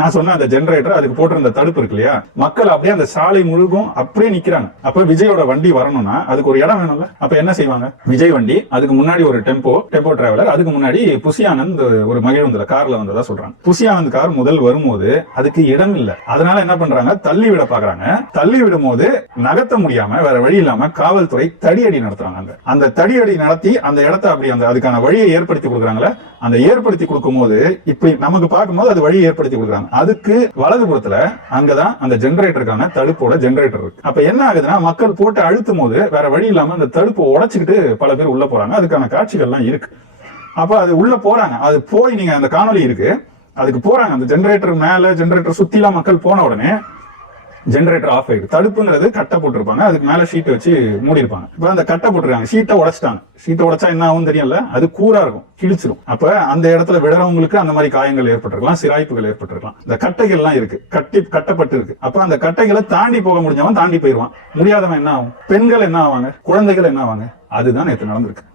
நான் சொன்ன அந்த ஜென்ரேட்டர் அதுக்கு போட்டிருந்த தடுப்பு இருக்கு இல்லையா? மக்கள் அப்படியே அந்த சாலை முழுகும் அப்படியே நிக்கிறாங்க. அப்ப விஜயோட வண்டி வரணும்னா அதுக்கு ஒரு இடம் வேணும்ல? அப்ப என்ன செய்வாங்க? விஜய் வண்டி அதுக்கு முன்னாடி ஒரு டெம்போ டெம்போ டிராவலர் அதுக்கு முன்னாடி புசியானந்த் ஒரு மகிழுந்துல கார்ல வந்ததா சொல்றாங்க. புசியானந்த் கார் முதல் வரும்போது அதுக்கு இடம் இல்ல. அதனால என்ன பண்றாங்க? தள்ளி விட பாக்குறாங்க. தள்ளி விடும் போது நகர்த்த முடியாம வேற வழி இல்லாம காவல்துறை தடியடி நடத்துறாங்க அந்த தடியடி நடத்தி அந்த இடத்த அப்படி அந்த அதுக்கான வழியை ஏற்படுத்தி கொடுக்குறாங்களே அந்த ஏற்படுத்தி கொடுக்கும் போது இப்படி நமக்கு பார்க்கும்போது அது வழியை ஏற்படுத்தி கொடுக்குறாங்க. அதுக்கு வலதுபுறத்துல அங்கதான் அந்த ஜென்ரேட்டருக்கான தடுப்போட ஜென்ரேட்டர் இருக்கு. அப்ப என்ன ஆகுதுன்னா மக்கள் போட்டு அழுத்தும் போது வேற வழி இல்லாம அந்த தடுப்பு உடைச்சுக்கிட்டு பல பேர் உள்ள போறாங்க. அதுக்கான காட்சிகள்லாம் இருக்கு. அப்ப அது உள்ள போறாங்க. அது போய் நீங்க அந்த காணொளி இருக்கு. அதுக்கு போறாங்க. அந்த ஜென்ரேட்டர் மேல ஜென்ரேட்டர் சுத்திலாம் மக்கள் போன உடனே ஜென்ரேட்டர் ஆஃப் ஆயிடுது தடுப்புங்கிறது கட்டை போட்டிருப்பாங்க. அதுக்கு மேல ஷீட் வச்சு மூடி இருப்பாங்க இப்ப அந்த கட்டை போட்டிருக்காங்க. ஷீட்டை உடைச்சிட்டாங்க. ஷீட்டை உடைச்சா என்ன ஆகும் தெரியல அது கூரா இருக்கும். கிழிச்சிரும். அப்ப அந்த இடத்துல விடுறவங்களுக்கு அந்த மாதிரி காயங்கள் ஏற்பட்டிருக்கலாம். சிராய்ப்புகள் ஏற்பட்டிருக்கலாம். இந்த கட்டைகள் எல்லாம் இருக்கு. கட்டி கட்டப்பட்டு இருக்கு. அப்ப அந்த கட்டைகளை தாண்டி போக முடிஞ்சவன் தாண்டி போயிடுவான். முடியாதவன் என்ன ஆகும்? பெண்கள் என்ன ஆவாங்க? குழந்தைகள் என்ன ஆவாங்க? அதுதான் நேற்று நடந்திருக்கு.